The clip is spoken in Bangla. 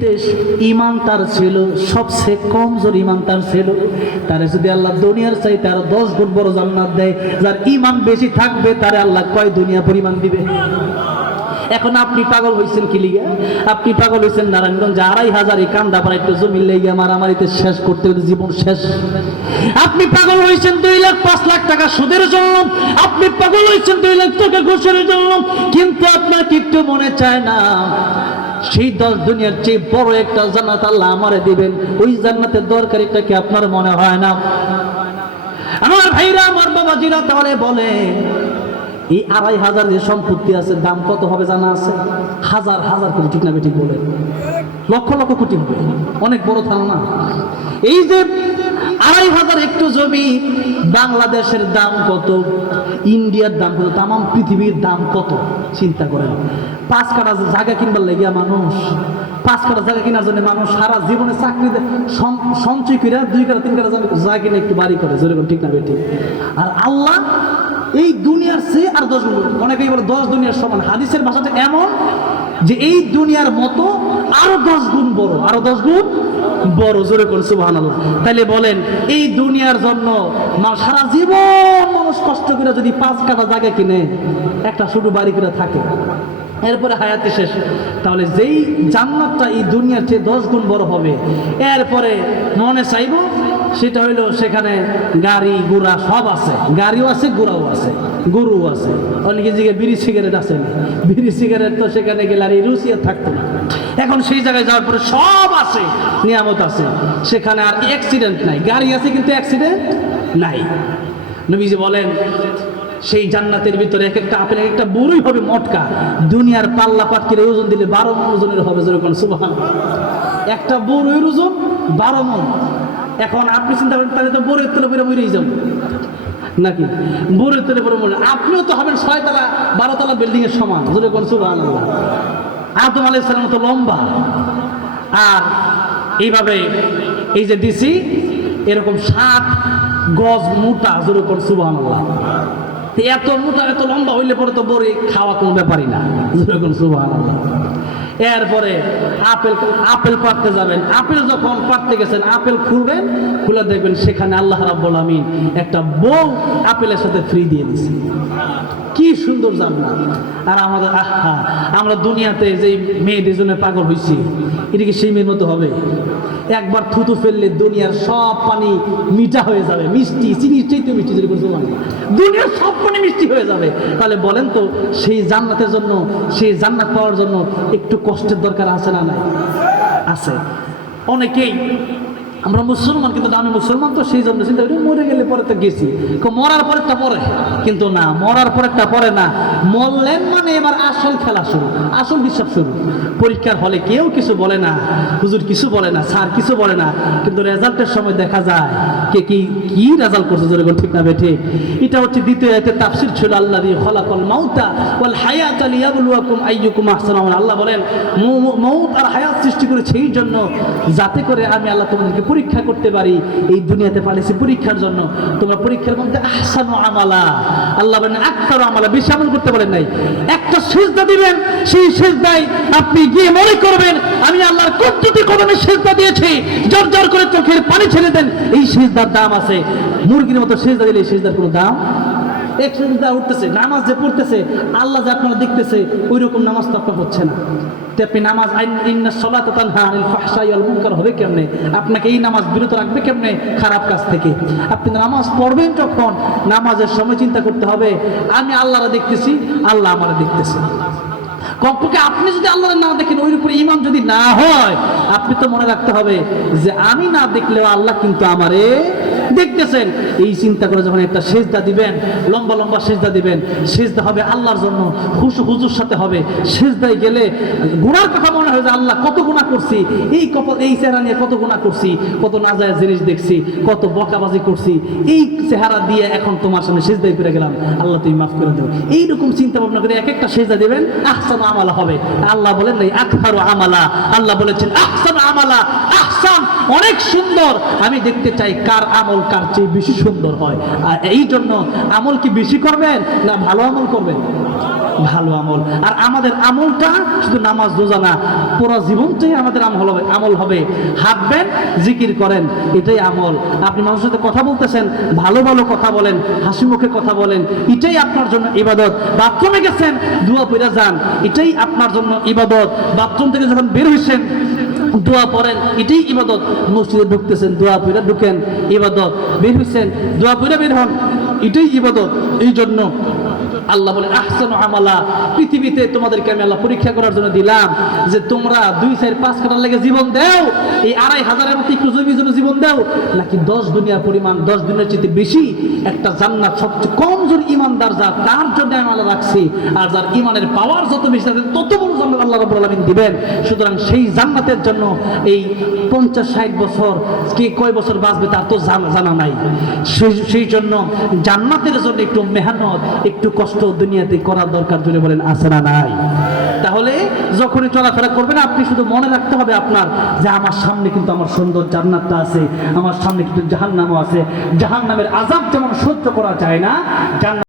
পৃথিবীতে ইমান তার ছিল সবচেয়ে কমজোর, ইমান তার ছিল। তারে যদি আল্লাহ দুনিয়ার চাইতে আরো 10 গুণ বড় জান্নাত দেয়, যার ইমান বেশি থাকবে তারে আল্লাহ কয় দুনিয়া পরিমাণ দিবে। এখন আপনি পাগল হয়েছেন কি লিগে? আপনি পাগল হয়েছেন নারায়ণগঞ্জ 2500 কান্দা পাড়া একটু জমি লেগে মারামারিতে শেষ করতে হলে জীবন শেষ। আপনি পাগল হয়েছেন 2 লাখ 5 লাখ টাকা সুদের জন্য, আপনি পাগল হয়েছেন 2 লাখ টাকা ঘুষের জন্য, কিন্তু আপনার কিচ্ছু মনে চায় না সেই 10 দুনিয়ার চেয়ে বড় একটা জান্নাত আল্লাহ আমারে দিবেন। ওই জান্নাতের দরকারিটা কি আপনার মনে হয় না? আমার ভাইরা, আমার বাবাজিরা, তাহলে বলে এই 2500 যে সম্পত্তি আছে দাম কত হবে জানা আছে? হাজার হাজার কোটি, ঠিক না বেঠিক বলে? লক্ষ লক্ষ কোটি হবে, অনেক বড় ধারণা। এই যে 2500 একটু জমি, বাংলাদেশের দাম কত, ইন্ডিয়ার দাম কত, তাম পৃথিবীর দাম কত চিন্তা করেন। 5 কাঠা জায়গা কিনবার লেগিয়া মানুষ, 5 কাঠা জায়গা কেনার জন্য মানুষ সারা জীবনে চাকরি সঞ্চয় করে 2 কাঠা 3 কাঠা জায়গা কিনে একটু বাড়ি করে, যেরকম ঠিক না বেঠিক? আর আল্লাহ এই দুনিয়ার চেয়ে আর 10 গুণ, অনেকেই বলে 10 দুনিয়ার সমান। হাদিসের ভাষাটা এমন যে এই দুনিয়ার মতো আরো 10 গুণ বড়, আরো 10 গুণ বড়, জোরে কোন সুবহানাল্লাহ। তাহলে বলেন এই দুনিয়ার জন্য সারা জীবন মানুষ কষ্ট করে যদি 5 কাঠা জায়গা কিনে একটা শুধু বাড়ি করে থাকে, এরপরে হায়াতে শেষ, তাহলে যেই জান্নাতটা এই দুনিয়ার চেয়ে 10 গুণ বড় হবে, এরপরে মনে চাইব সেটা হইলো সেখানে গাড়ি ঘোড়া সব আছে, গাড়িও আছে, ঘোড়াও আছে, গরু আছে। অনেকে জিগে বিড়ি সিগারেট আছে, বিড়ি সিগারেট তো সেখানে গেলে আর এই রুচি আর থাকতো না। এখন সেই জায়গায় যাওয়ার পরে সব আছে, নিয়ামত আছে, সেখানে আর অ্যাক্সিডেন্ট নাই। গাড়ি আছে কিন্তু অ্যাক্সিডেন্ট নাই। নবীজি বলেন সেই জান্নাতের ভিতরে এক একটা আপেল, এক একটা বড়ই হবে মটকা, দুনিয়ার পাল্লা পাটকির ওজন দিলে 12 মণ ওজনের হবে, যেরকম সুবহানাল্লাহ। একটা বড়ইর ওজন 12 মণ। এখন আপনি চিন্তা করেন তাহলে তো বড়ের তলে পরে মরেই যাবেন নাকি? বড়ের তলে পরে মরে আপনিও তো হবেন 6 তলা 12 তলা বিল্ডিং এর সমান, যেরকম সুবহানাল্লাহ। আদম আলাইহিস সালাম তো লম্বা। আর এইভাবে এই যে দিছি এরকম 7 গজ মোটা, যেরকম সুবহানাল্লাহ। এত মোটা এত লম্বা হইলে পরে তো বড়ি খাওয়া কোনো ব্যাপারই না, যেরকম সুবহানাল্লাহ। এরপরে আপেল পাড়তে যাবেন, আপেল যখন পাড়তে গেছেন আপেল খুলবেন, খুলে দেখবেন সেখানে আল্লাহ রাব্বুল আমিন একটা বউ আপেলের সাথে ফ্রি দিয়ে দিয়েছে। কি সুন্দর জান্নাত! আর আমাদের আমরা দুনিয়াতে যে মেয়েদের জন্য পাগল হয়েছি, এটা কি সেই মেয়ের মতো হবে? একবার থুতু ফেললে দুনিয়ার সব পানি মিঠা হয়ে যাবে, মিষ্টি, চিনির চাইতে মিষ্টি, যদি দুনিয়ার সব পানি মিষ্টি হয়ে যাবে। তাহলে বলেন তো সেই জান্নাতের জন্য, সেই জান্নাত পাওয়ার জন্য একটু কষ্টের দরকার আছে না নাই? আছে। অনেকেই আমরা মুসলমান, কিন্তু আমি মুসলমান তো সেই জন্য চিন্তা করি মরে গেলে পরে তো গেছি, মরার পরেরটা পরে, কিন্তু না, মরার পরেরটা পরে না, মরলেন মানে এবার আসল খেলা শুরু, আসল হিসাব শুরু। পরীক্ষার হলে কেউ কিছু বলে না, হুজুর কিছু বলে না, স্যার কিছু বলে না, কিন্তু রেজাল্টের সময় দেখা যায় কে কি রেজাল্ট করছে, যেরকম ঠিক না বেঠিক? এটা হচ্ছে দ্বিতীয় আয়াতে তাফসীর ছিল, আল্লাযী খালাকাল মাউতা ওয়াল হায়াতা লিয়াবলুয়াকুম আইয়ুকুম আহসানু আমালা। আল্লাহ বলেন মউত আর হায়াত সৃষ্টি করেছে এই জন্য, যাতে করে আমি আল্লাহ তোমাদেরকে পরীক্ষা করতে পারি। এই দুনিয়াতে পাঠিয়েছি পরীক্ষার জন্য, তোমরা পরীক্ষার মধ্যে আহসানু আমালা, আল্লাহ বলেন আকতারু আমালা, বেশি আমল করতে বলেন নাই। একটা সিজদা দিবেন, সেই সিজদায় আপনি গিয়ে মনে করবেন আমি আল্লাহর কুদরতি কদমে সিজদা দিয়েছি, জোর জোর করে চোখের পানি ছেড়ে দেন। এই সিজদার দাম আছে। মুরগির মতো সিজদা দিলে এই সিজদার কোনো দাম, এক সিজদা উঠতেছে, নামাজ যে পড়তেছে আল্লাহ যে আপনারা দেখতেছে ওই রকম নামাজ তো আপনার হচ্ছে না। আপনি নামাজ ইন্নাস সালাতা তানহা আনিল ফাহশাই ওয়াল মুনকার হবে কেমনে? আপনাকে এই নামাজ বিরত রাখবে কেমনে খারাপ কাজ থেকে? আপনি নামাজ পড়বেন তখন নামাজের সময় চিন্তা করতে হবে আমি আল্লাহরা দেখতেছি, আল্লাহ আমারে দেখতেছে। কমপক্ষে আপনি যদি আল্লাহ না দেখেন, ওই উপরে ঈমান যদি না হয়, আপনি তো মনে রাখতে হবে যে আমি না দেখলেও আল্লাহ কিন্তু আমারে দেখতেছেন। এই চিন্তা করে যখন একটা সিজদা দিবেন, লম্বা লম্বা সিজদা দিবেন, সিজদা হবে আল্লাহর জন্য, হুজুর সাথে হবে। সিজদায় গেলে গুনার কথা মনে হয় যে আল্লাহ কত গুনাহ করছি, এই চেহারা নিয়ে কত গুনাহ করছি, কত নাজায়েজ জিনিস দেখছি, কত বকাবাজি করছি, এই চেহারা দিয়ে এখন তোমার সামনে সিজদায় পড়ে গেলাম, আল্লাহ তুমি মাফ করে দাও। এইরকম চিন্তা ভাবনা করে এক একটা সিজদা দিবেন, আহসানু আমালা হবে। আল্লাহ বলেন নাই আকতারু আমালা, আল্লাহ বলেছেন আহসানু আমালা। আহসান অনেক সুন্দর, আমি দেখতে চাই কার আমল কার চেয়ে বেশি সুন্দর হয়। আর এই জন্য আমল কি বেশি করবেন না ভালো আমল করবেন? ভালো আমল। আর আমাদের আমলটা শুধু নামাজ রোজা না, পুরো জীবনটাই আমাদের আমল হবে। হাঁটবেন, জিকির করেন, এটাই আমল। আপনি মানুষের সাথে কথা বলতেছেন, ভালো ভালো কথা বলেন, হাসি মুখে কথা বলেন, এটাই আপনার জন্য ইবাদত। বাথরুমে গেছেন, দোয়া পড়ে যান, এটাই আপনার জন্য ইবাদত। বাথরুম থেকে যখন বের হইছেন, দোয়া পড়েন, এটাই ইবাদত। মসজিদে ঢুকতেছেন, দোয়া পড়ে ঢুকেন, ইবাদত। বের হইছেন, দোয়া পড়ে বের হন, এটাই ইবাদত। এই জন্য আল্লাহ বলে আহসানু আমালা, পৃথিবীতে তোমাদেরকে আমি আল্লাহ পরীক্ষা করার জন্য দিলাম যে তোমরা 2, 4, 5 কাটার লেগে জীবন দাও, এই 2,500-এর মতো একটু জমির জন্য জীবন দাও, নাকি 10 দুনিয়ার পরিমাণ, 10 দুনিয়ার চেয়ে বেশি একটা জান্নাত সবচেয়ে কমজোর ইমানদার যা, তার জন্য আমি আল্লাহ রাখছি। আর যার ইমানের পাওয়ার যত বেশি আছে তত বড় জান্নাত আল্লাহ রাব্বুল আলামিন দিবেন। সুতরাং সেই জান্নাতের জন্য এই 50-60 বছর কে কয় বছর বাঁচবে তার তো জানা নাই। সেই জন্য জান্নাতের জন্য একটু মেহনত, একটু কষ্ট দুনিয়াতে করার দরকার। জুড়ে বলেন আছে না নাই? তাহলে যখনই চলাফেরা করবেন আপনি শুধু মনে রাখতে হবে আপনার যে আমার সামনে কিন্তু আমার সুন্দর জান্নাতটা আছে, আমার সামনে কিন্তু জাহান্নামও আছে। জাহান্নামের আযাব যেমন সহ্য করা যায় না, জান্নাত